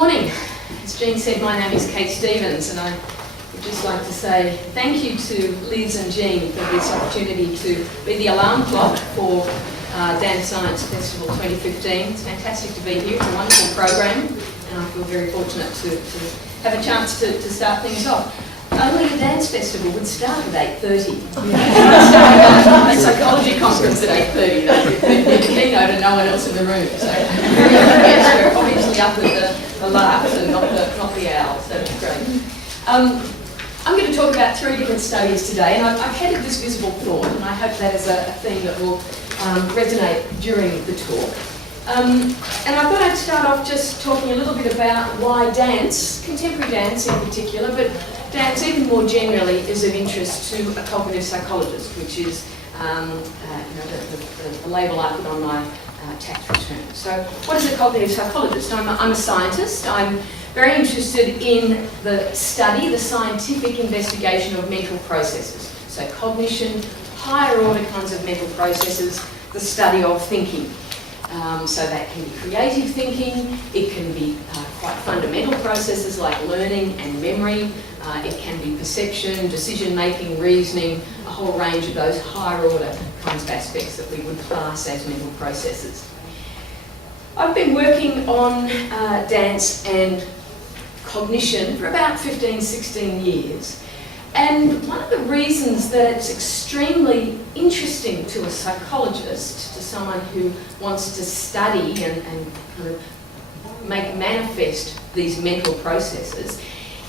morning. As Jean said, my name is Kate Stevens, and I would just like to say thank you to Liz and Jean for this opportunity to be the alarm clock for DANscienCE Festival 2015. It's fantastic to be here. It's a wonderful program, and I feel very fortunate to have a chance to start things off. Only a dance festival would start at 8:30. A psychology conference at 8:30. That'd be the keynote and no one else in the room. So yes, we're obviously up with the larks and not the owls. So that's great. I'm going to talk about three different studies today, and I've headed this visible thought, and I hope that is a theme that will resonate during the talk. And I thought I'd start off just talking a little bit about why dance, contemporary dance in particular, but dance even more generally, is of interest to a cognitive psychologist, which is the label I put on my tax return. So what is a cognitive psychologist? I'm a scientist. I'm very interested in the study, the scientific investigation of mental processes. So cognition, higher order kinds of mental processes, the study of thinking. So that can be creative thinking, it can be quite fundamental processes like learning and memory, it can be perception, decision-making, reasoning, a whole range of those higher order kinds of aspects that we would class as mental processes. I've been working on dance and cognition for about 15, 16 years. And one of the reasons that it's extremely interesting to a psychologist, to someone who wants to study and kind of make manifest these mental processes,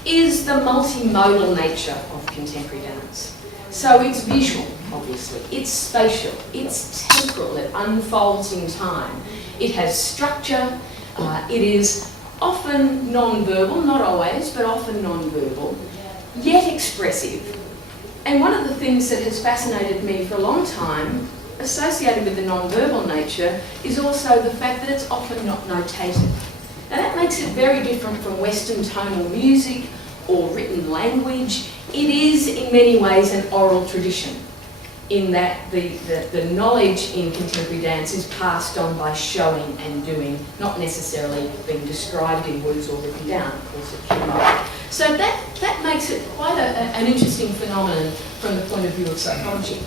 is the multimodal nature of contemporary dance. So it's visual, obviously, it's spatial, it's temporal, it unfolds in time, it has structure, it is often non-verbal, not always, but often non-verbal, yet expressive. And one of the things that has fascinated me for a long time, associated with the non-verbal nature, is also the fact that it's often not notated. Now that makes it very different from Western tonal music or written language. It is in many ways an oral tradition, in that the knowledge in contemporary dance is passed on by showing and doing, not necessarily being described in words or written down. Of course it can be. So that makes it quite an interesting phenomenon from the point of view of psychology.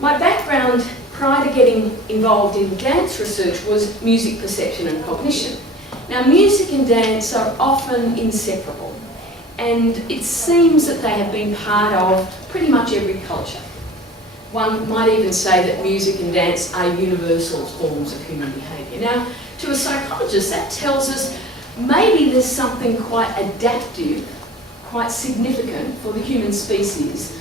My background prior to getting involved in dance research was music perception and cognition. Now music and dance are often inseparable, and it seems that they have been part of pretty much every culture. One might even say that music and dance are universal forms of human behaviour. Now, to a psychologist, that tells us maybe there's something quite adaptive, quite significant for the human species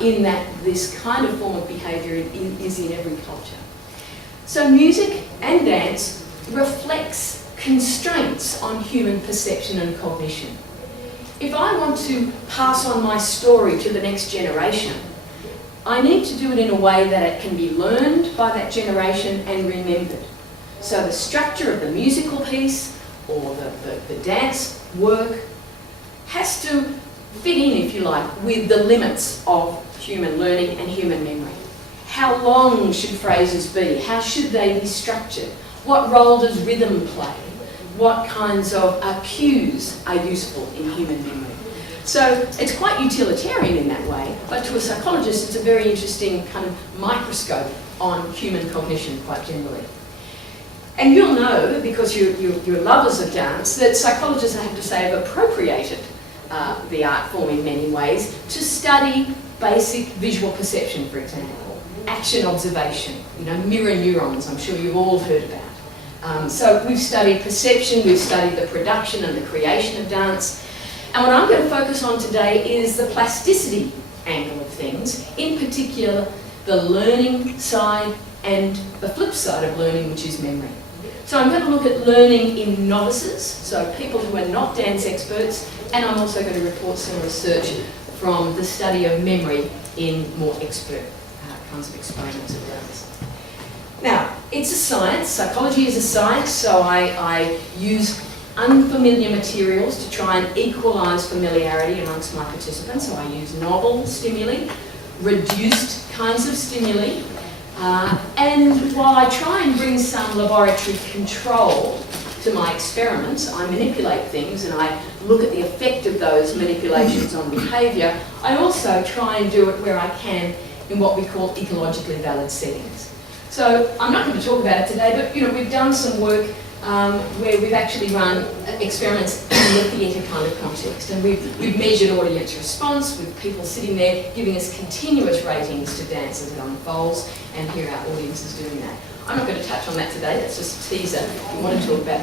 in that this kind of form of behaviour is in every culture. So music and dance reflects constraints on human perception and cognition. If I want to pass on my story to the next generation, I need to do it in a way that it can be learned by that generation and remembered. So the structure of the musical piece or the dance work has to fit in, if you like, with the limits of human learning and human memory. How long should phrases be? How should they be structured? What role does rhythm play? What kinds of cues are useful in human memory? So it's quite utilitarian in that way, but to a psychologist it's a very interesting kind of microscope on human cognition quite generally. And you'll know, because you're lovers of dance, that psychologists, I have to say, have appropriated the art form in many ways to study basic visual perception, for example, action observation, mirror neurons, I'm sure you've all heard about. So we've studied perception, we've studied the production and the creation of dance, and what I'm going to focus on today is the plasticity angle of things, in particular the learning side and the flip side of learning, which is memory. So I'm going to look at learning in novices, so people who are not dance experts, and I'm also going to report some research from the study of memory in more expert kinds of experiments of dance. Now, it's a science, psychology is a science, so I use unfamiliar materials to try and equalise familiarity amongst my participants. So I use novel stimuli, reduced kinds of stimuli, and while I try and bring some laboratory control to my experiments, I manipulate things and I look at the effect of those manipulations on behaviour, I also try and do it where I can in what we call ecologically valid settings. So I'm not going to talk about it today, but we've done some work where we've actually run experiments in the theatre kind of context, and we've measured audience response with people sitting there giving us continuous ratings to dance as it unfolds, and here our audience is doing that. I'm not going to touch on that today, that's just a teaser. If you want to talk about